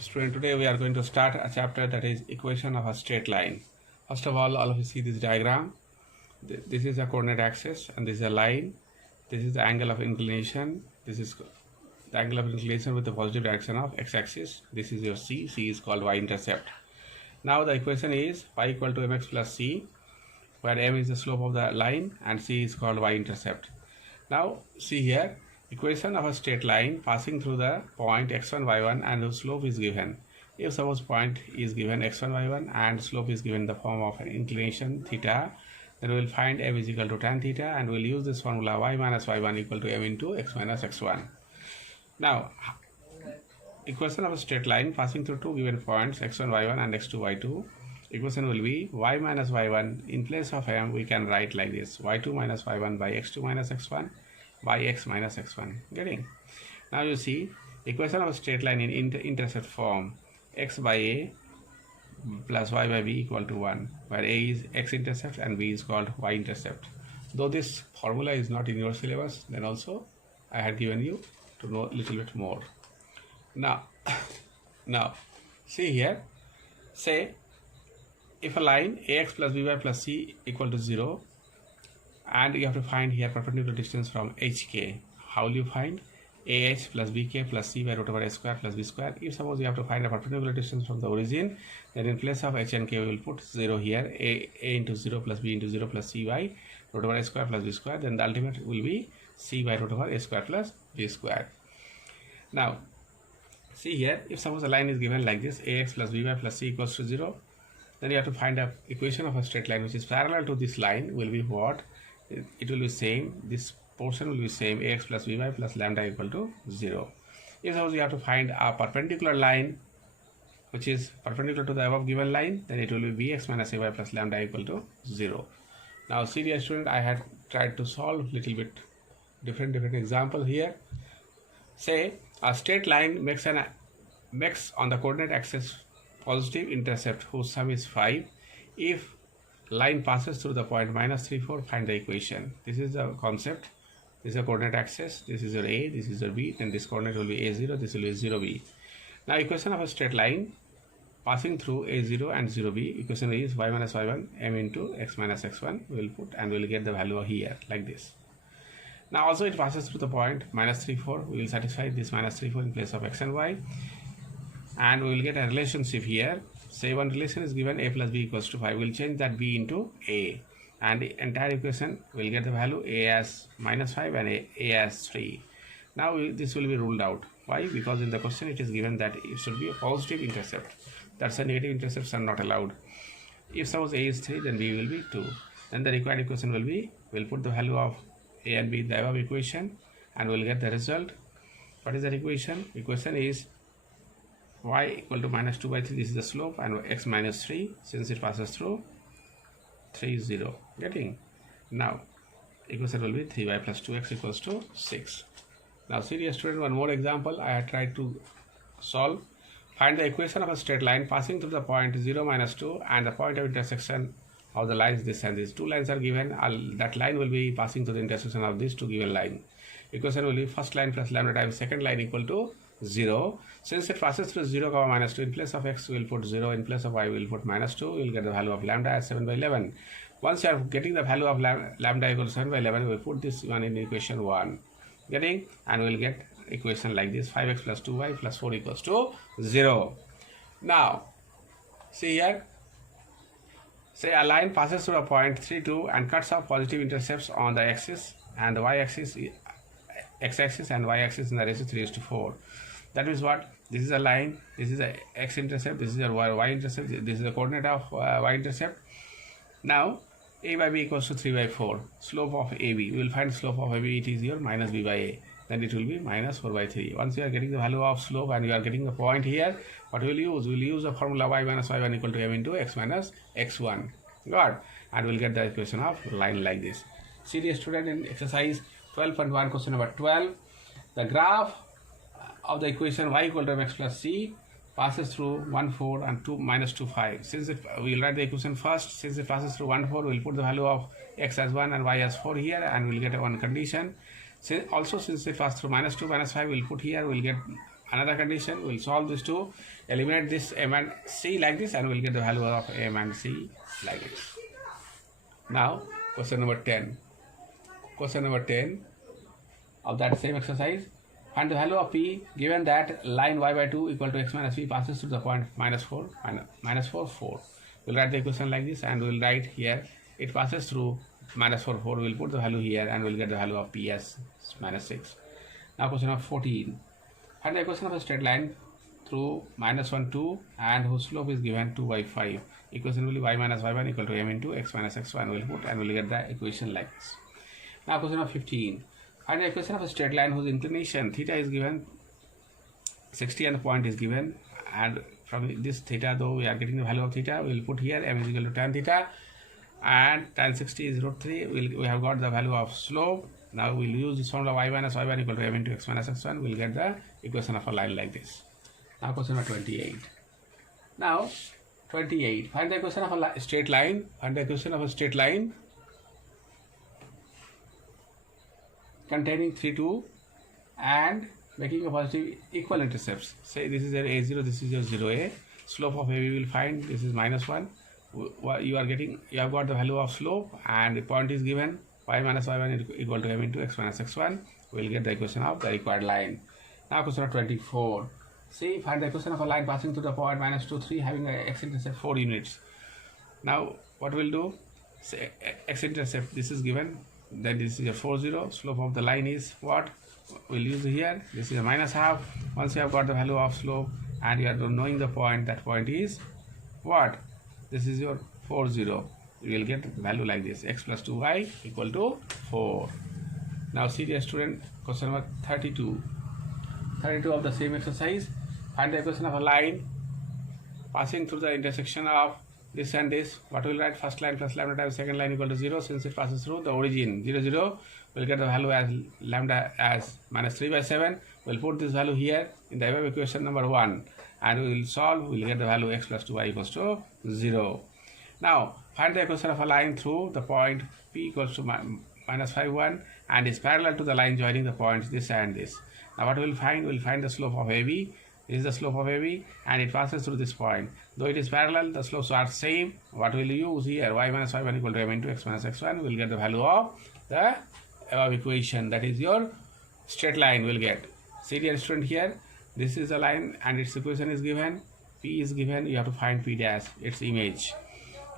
Student, today we are going to start a chapter that is equation of a straight line. First of all of you see this diagram. This is a coordinate axis and this is a line. This is the angle of inclination. This is the angle of inclination with the positive direction of x-axis. This is your C. C is called y-intercept. Now the equation is y equal to mx plus c, where m is the slope of the line and c is called y-intercept. Now see here, equation of a straight line passing through the point x1 y1 and whose slope is given. If suppose point is given x1 y1 and slope is given in the form of an inclination theta, then we will find m is equal to tan theta, and we will use this formula y minus y1 equal to m into x minus x1. Now equation of a straight line passing through two given points x1 y1 and x2 y2, equation will be y minus y1. In place of m we can write like this: y2 minus y1 by x2 minus x1 by x minus x1. Getting? Now you see, equation of a straight line in intercept form: x by a plus y by b equal to 1, where a is x-intercept and b is called y-intercept. Though this formula is not in your syllabus, then also I had given you to know a little bit more. Now see here, say if a line ax plus by plus c equal to 0, and you have to find here perpendicular distance from hk. How will you find? Ah plus bk plus c by root over a square plus b square. If suppose you have to find a perpendicular distance from the origin, then in place of h and k we will put 0 here. A into 0 plus b into 0 plus c by root over a square plus b square. Then the ultimate will be c by root over a square plus b square. Now see here, if suppose a line is given like this: ax plus by plus c equals to 0, then you have to find a equation of a straight line which is parallel to this line. Will be what? It will be same, this portion will be same, ax plus by plus lambda equal to 0. If suppose you have to find a perpendicular line which is perpendicular to the above given line, then it will be bx minus ay plus lambda equal to 0. Now see dear student, I had tried to solve little bit different example here. Say a straight line makes on the coordinate axis positive intercept whose sum is 5. If line passes through the point minus 3, 4, find the equation. This is the concept. This is a coordinate axis. This is your a, this is your b, then this coordinate will be a0, this will be 0b. Now equation of a straight line passing through a0 and 0b, equation is y minus y1 m into x minus x1. We will put and we will get the value here like this. Now also it passes through the point minus 3, 4. We will satisfy this minus 3, 4 in place of x and y, and we will get a relationship here. Say one relation is given, a plus b equals to 5. We will change that b into a, and the entire equation will get the value a as minus 5 and a as 3. Now this will be ruled out. Why? Because in the question it is given that it should be a positive intercept. That's a negative intercepts are not allowed. If suppose a is 3, then b will be 2. Then the required equation will be, we'll put the value of a and b in the above equation, and we'll get the result. What is that equation? Equation is y equal to minus 2 by 3, this is the slope, and x minus 3, since it passes through 3, 0. Getting? Now equation will be 3y plus 2x equals to 6. Now see dear student, one more example I had tried to solve. Find the equation of a straight line passing through the point 0, minus 2, and the point of intersection of the lines this and this. Two lines are given. That line will be passing through the intersection of these two given line. Equation will be first line plus lambda times second line equal to 0. Since it passes through 0, minus 2, in place of x we will put 0, in place of y we will put minus 2. We will get the value of lambda as 7 by 11. Once you are getting the value of lambda equal to 7 by 11, we will put this one in equation 1. Getting? And we will get equation like this: 5x plus 2y plus 4 equals to 0. Now see here, say a line passes through a point 3, 2 and cuts off positive intercepts on the axis and the y-axis, x-axis and y-axis in the ratio 3:4. That means what? This is a line, this is a x-intercept, this is a y-intercept, this is the coordinate of y-intercept. Now a by b equals to 3 by 4. Slope of ab, we will find slope of ab, it is your minus b by a. Then it will be minus 4 by 3. Once you are getting the value of slope and you are getting the point here, what will you use? We will use the formula y minus y1 equal to m into x minus x1. Got? And we will get the equation of line like this. See dear student, in exercise 12.1 question number 12, the graph of the equation y equal to mx plus c passes through 1, 4 and 2 minus 2, 5. Since we will write the equation first. Since it passes through 1, 4, we will put the value of x as 1 and y as 4 here, and we will get one condition. Since it passes through minus 2, minus 5, we will put here, we will get another condition. We'll solve this to eliminate this m and c like this, and we'll get the value of m and c like this. Now question number 10. Question number 10 of that same exercise. Find the value of p given that line y by 2 equal to x minus p passes through the point minus 4, 4. We'll write the equation like this, and we'll write here it passes through minus 4, 4. We'll put the value here, and we'll get the value of p as minus 6. Now question number 14. Find the equation of a straight line through minus 1, 2, and whose slope is given 2 by 5. Equation will be y minus y1 equal to m into x minus x1. We'll put, and we'll get the equation like this. Now question number 15. Find the equation of a straight line whose inclination theta is given 60 and the point is given, and from this theta, though we are getting the value of theta, we will put here m is equal to tan theta, and tan 60 is root 3. We have got the value of slope. Now we'll use this formula y minus y1 equal to m into x minus x1. We'll get the equation of a line like this. Now question number 28. Now 28. Find the equation of a straight line. Find the equation of a straight line containing 3, 2 and making a positive equal intercepts. Say this is your a0, this is your 0a. Slope of AB will find, this is minus 1. You have got the value of slope, and the point is given y minus y1 equal to m into x minus x1. We will get the equation of the required line. Now question of 24. See, find the equation of a line passing through the point minus 2, 3 having a x-intercept 4 units. Now what we'll do, say x-intercept, this is given, then this is a 4, 0. Slope of the line is what? We'll use here, this is a minus half. Once you have got the value of slope and you are knowing the point, that point is what? This is your 4, 0. You will get value like this, x plus 2y equal to 4. Now see, dear student, question number 32. 32 of the same exercise. Find the equation of a line passing through the intersection of this and this. What will write? First line plus lambda times second line equal to 0. Since it passes through the origin 0, 0, we'll get the value as lambda as minus 3 by 7. We'll put this value here in the above equation number 1, and we will solve. We'll get the value x plus 2y equals to 0. Now find the equation of a line through the point p equals to minus 5, 1, and is parallel to the line joining the points this and this. Now what we'll find? We'll find the slope of AB. This is the slope of AB, and it passes through this point. Though it is parallel, the slopes are same. What will you use here? Y minus y1 equal to m into x minus x1. We'll get the value of the above equation. That is your straight line we'll get. See, dear student, here this is a line and its equation is given. P is given. You have to find P dash, its image.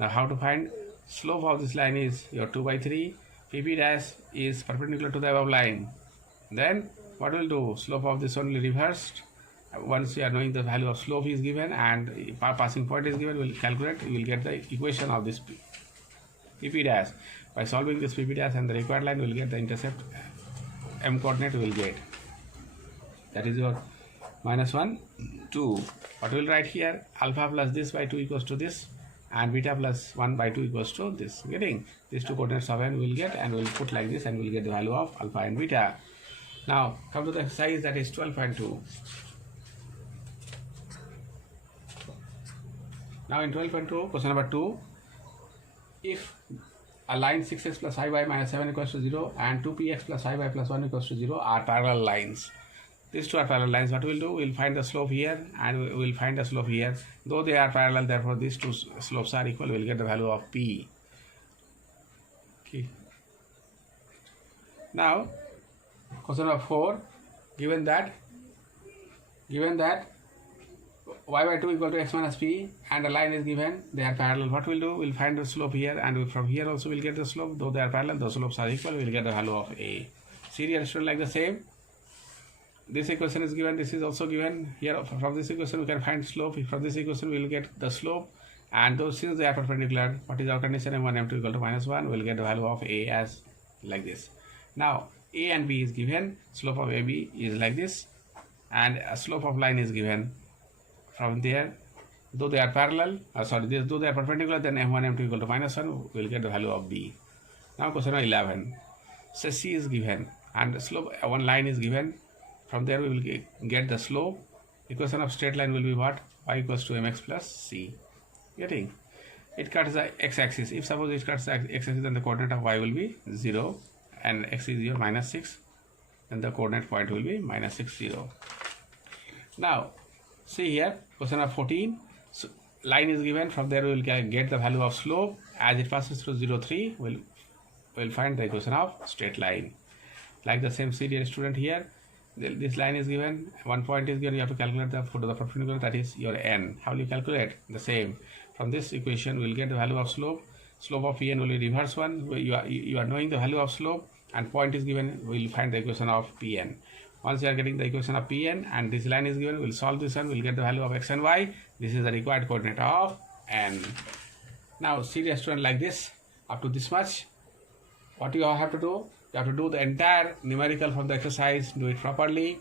Now how to find? Slope of this line is your 2 by 3. PP dash is perpendicular to the above line. Then what we'll do? Slope of this only reversed. Once you are knowing the value of slope is given and passing point is given, we'll calculate. You will get the equation of this PP dash. By solving this PP dash and the required line, we will get the intercept m coordinate. We will get, that is your minus 1, 2. What we will write here? Alpha plus this by 2 equals to this, and beta plus 1 by 2 equals to this. Getting these two coordinates of n we will get, and we will put like this, and we will get the value of alpha and beta. Now come to the exercise, that is 12.2. Now in 12.2, question number 2, if a line 6x plus 5y minus 7 equals to 0 and 2px plus 5y plus 1 equals to 0 are parallel lines. These two are parallel lines. What we'll do? We'll find the slope here, and we'll find the slope here. Though they are parallel, therefore these two slopes are equal. We'll get the value of p. Okay. Now question number 4, given that y by 2 equal to x minus p and a line is given, they are parallel. What we'll do? We'll find the slope here, and from here also we'll get the slope. Though they are parallel, those slopes are equal. We'll get the value of a. Serial student, like the same. This equation is given. This is also given. Here from this equation we can find slope. From this equation we will get the slope, and those, since they are perpendicular, what is our condition? m1 m2 equal to minus 1. We'll get the value of a as like this. Now a and b is given. Slope of AB is like this, and a slope of line is given. From there, though they are parallel, though they are perpendicular, then m1 m2 equal to minus 1. We'll get the value of b. Now question 11. So c is given and the slope, one line is given. From there we will get the slope. Equation of straight line will be what? Y equals to mx plus c. Getting? It cuts the x-axis. If suppose it cuts the x-axis, then the coordinate of y will be 0 and x is your minus 6. Then the coordinate point will be minus 6, 0. Now, see here, question number 14. So, line is given. From there, we will get the value of slope. As it passes through 0, 3, we'll find the equation of straight line. Like the same serial student here, this line is given. 1 point is given. You have to calculate the foot of the perpendicular. That is your n. How will you calculate? The same. From this equation, we'll get the value of slope. Slope of Pn will be reverse one. You are knowing the value of slope, and point is given. We'll find the equation of Pn. Once you are getting the equation of Pn and this line is given, we'll solve this one, we'll get the value of x and y. This is the required coordinate of n. Now, serious student like this, up to this much, what you have to do? You have to do the entire numerical from the exercise, do it properly.